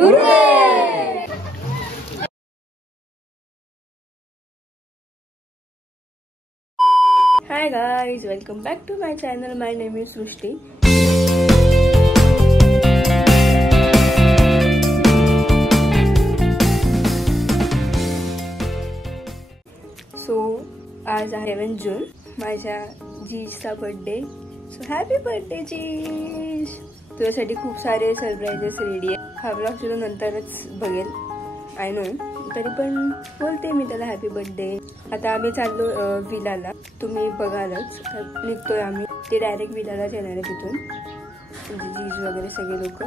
Hi guys, welcome back to my channel. My name is Srushti. So आज आहे 7 जून, माझ्या जीजचा birthday. So happy birthday Jeej. तुझ्यासाठी खूप सारे सरप्राइजेस रेडी आहे. हा व्लॉग सुद्धा नंतरच बघेल, आय नो. तरी पण बोलते मी त्याला हॅपी बर्थडे. आता आम्ही चाललो विलाला, तुम्ही बघालच. निघतोय आम्ही, ते डायरेक्ट विलालाच येणार आहे तिथून. जीज वगैरे सगळे लोक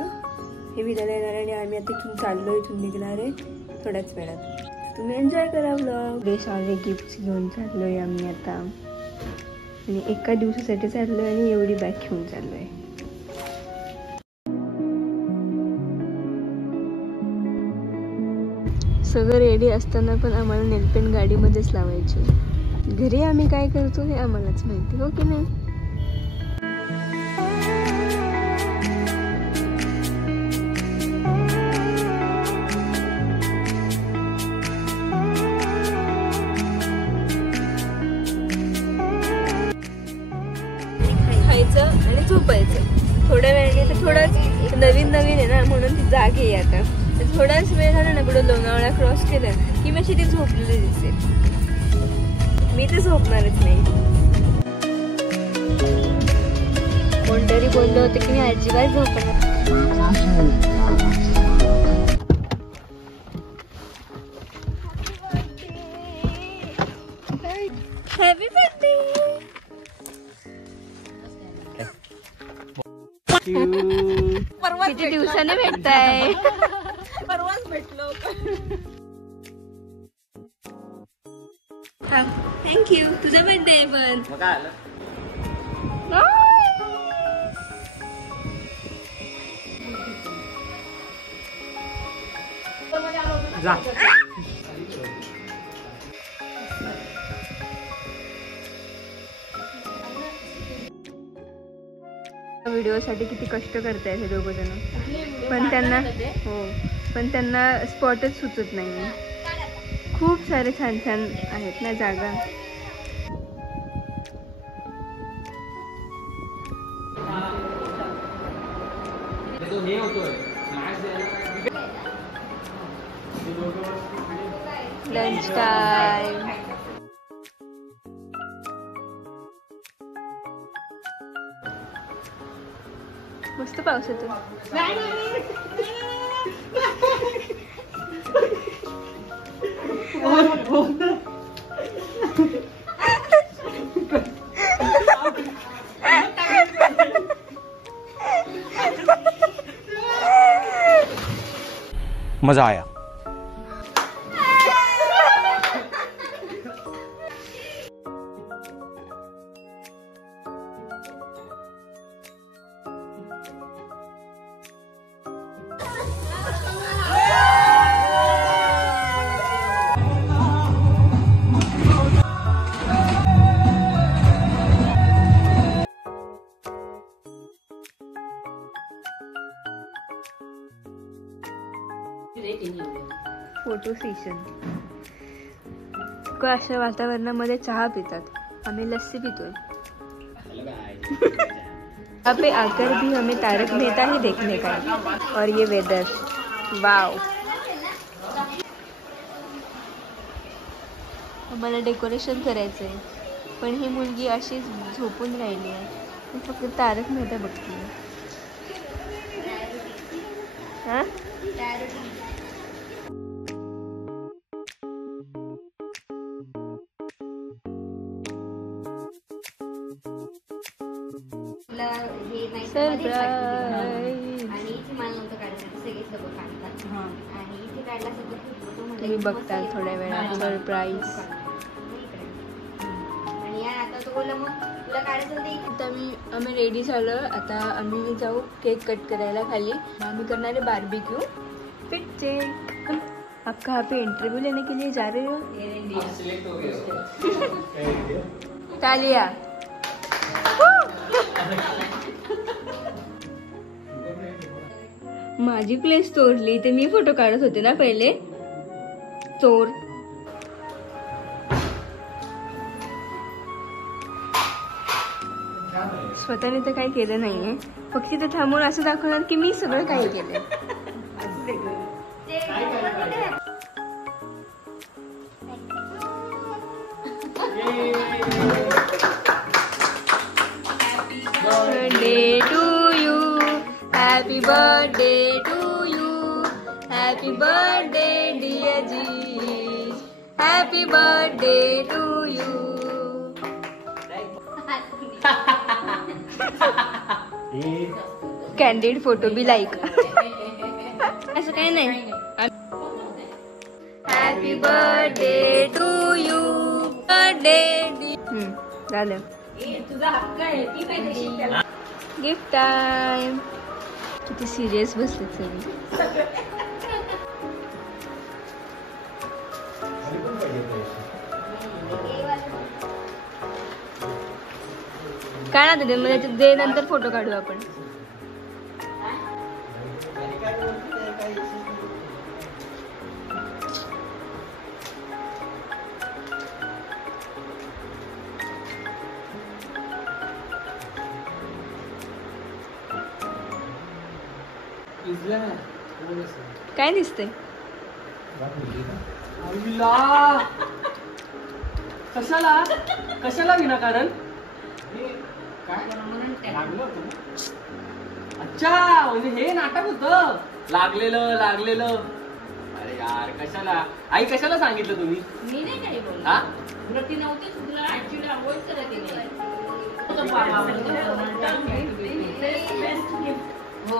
हे विलाला येणार आणि आम्ही आता इथून चाललो, इथून निघणार आहे थोड्याच वेळात. तुम्ही एन्जॉय करा व्लॉग. हे सारे गिफ्ट घेऊन चाललोय आम्ही आता, आणि एका दिवसासाठी चाललोय आणि एवढी बॅग घेऊन चाललोय. सगळं रेडी असताना पण आम्हाला नेलपेंट गाडीमध्येच लावायची. घरी आम्ही काय करतो हे आम्हालाच माहिती, हो की नाही. खायचं आणि झोपायचं. थोड्या वेळाने तर थोडंच नवीन आहे ना, म्हणून ती जाग आहे आता. थोडाच वेळ झाला ना, कुठं लोणावळा क्रॉस केलं की मी अशी ती झोपलेली दिसेल. मी तर झोपणारच नाही. कोणतरी बोललं होतं की मी अजिबात झोपणार. Happy birthday. किती दिवसाने भेटताय. परवाच भेटलो. थँक्यू. तुझा बर्थडे पण व्हिडिओ साठी किती कष्ट करतायत हे दोघ जण. पण त्यांना स्पॉटच सुचत नाही. खूप सारे छान छान आहेत ना जागा. Lunch time. मस्त पाऊस येतो. मजा आया. Photo session. अशा वातावरणामध्ये चहा पितात, आम्ही लस्सी पितोय. यहाँ पे आकर भी हमें तारक मेहता ही देखने का है. और ये वेदर, वाव. आम्हाला डेकोरेशन करायचंय, पण ही मुलगी अशीच झोपून राहिली आहे. फक्त तारक मेहता बघते. हा तुम्ही बघताल थोड्या वेळात सरप्राईज. आम्ही रेडी झालो. आता आम्ही जाऊ केक कट करायला खाली. आम्ही करणार आहे बार्बेक्यू. Fit check. आप कहाँ पे इंटरव्यू लेने के लिए जा रहे हो? तालिया. माझी प्लेस चोरली ते मी फोटो काढत होते ना पहिले. चोर. स्वतःने तर काही केलं नाहीये, फक्त तिथे थांबून असं दाखवणार की मी सगळं काही केलं. birthday to you, happy birthday to you, happy birthday dear Jish, happy birthday to you. Candid photo be like. असं काही नाही. Happy birthday to you, birthday झालं. तुझा हक्क आहे. Gift time. किती सिरियस बसले सगळे. काय ना ते दे, नंतर फोटो काढू आपण. काय दिसतंय? कशाला कशाला विनाकारण? अच्छा, म्हणजे हे नाटक होतं. लागलेलं. अरे यार, कशाला आई, कशाला सांगितलं तुम्ही? मी नाही काही बोलले. हा, व्रती नव्हती तुला ऍक्च्युअली अवॉइड करत केली. हो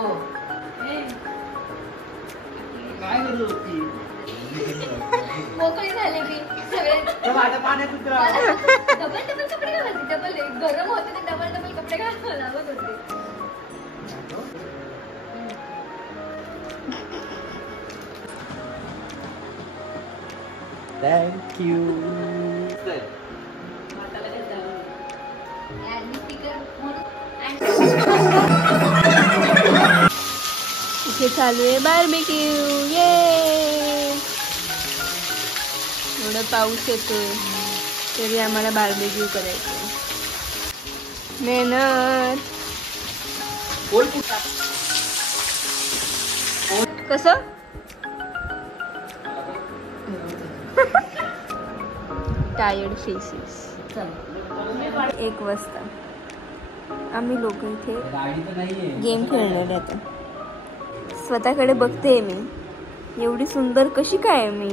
काय करत होती? मोकळी झाली मी सगळे. पाण्यात डबल कपडे घालायचे. डबल गरम होते ते डबल कपडे घालावं लागत होते. थँक्यू. इथे चालू आहे बार्बेक्यू. ये एवढा पाऊस येतोय तरी आम्हाला बार्बेक्यू करायचं. मेहनत. कसं टायर्ड फेसेस. 1 वाजता आम्ही लोक इथे गेम खेळणार आता. स्वतःकडे बघते मी, एवढी सुंदर कशी काय मी.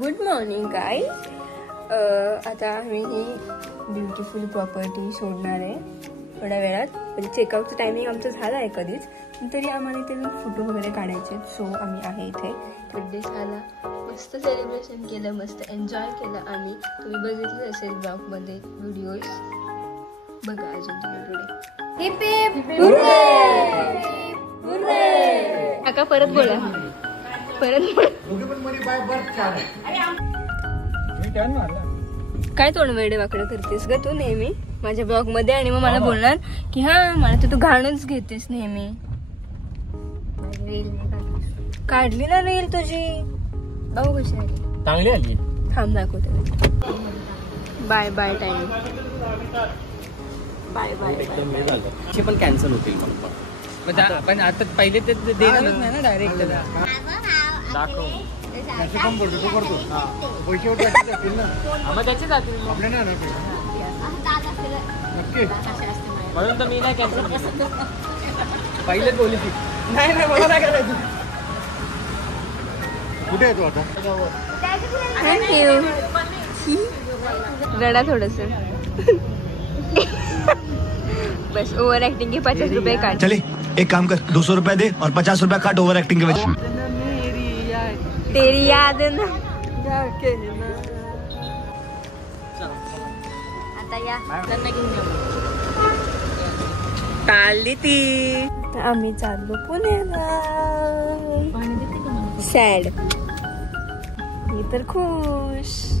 Good morning guys. आता आम्ही ही ब्युटिफुल प्रॉपर्टी सोडणार आहे थोड्या वेळात. म्हणजे चेकआउटचं टायमिंग आमचं झालं आहे कधीच, तरी आम्हाला इथे फोटो वगैरे काढायचे. सो आम्ही आहे इथे. बर्थडे झाला, मस्त सेलिब्रेशन केलं, मस्त एन्जॉय केलं आम्ही. तुम्ही बघितलं असेल ब्लॉगमध्ये व्हिडिओज, बघा अजून तुम्ही पुढे. काका परत बोला. काय तोंड वेडे वाकडं करतेस ग तू नेहमी माझ्या ब्लॉग मध्ये, आणि मग मला बोलणार की हा मला तू घाणच घेतेस नेहमी. काढली ना रील तुझी, बघू कशी आली. चांगली आली. थांब दाखवते. Bye bye time. Bye bye. पण कॅन्सल होतील पण आता पहिले ते देणार नाही ना डायरेक्ट. दाखव. त्याचे जातील म्हणून तर मी नाही कॅन्सल केलं. पहिले बोलली नाही मला नाही करायचं. कुठे आहे तू आता? थँक्यू. रडा थोडस. बस ओवर एक्टिंग के 50 रुपए काट. चले एक काम कर, 200 रुपए दे और 50 रुपए काट ओवर एक्टिंग के वजह. तेरी याद ना. आता या टाळली ती. आम्ही चाललो पुण्याला. सॅड. मी तर खुश.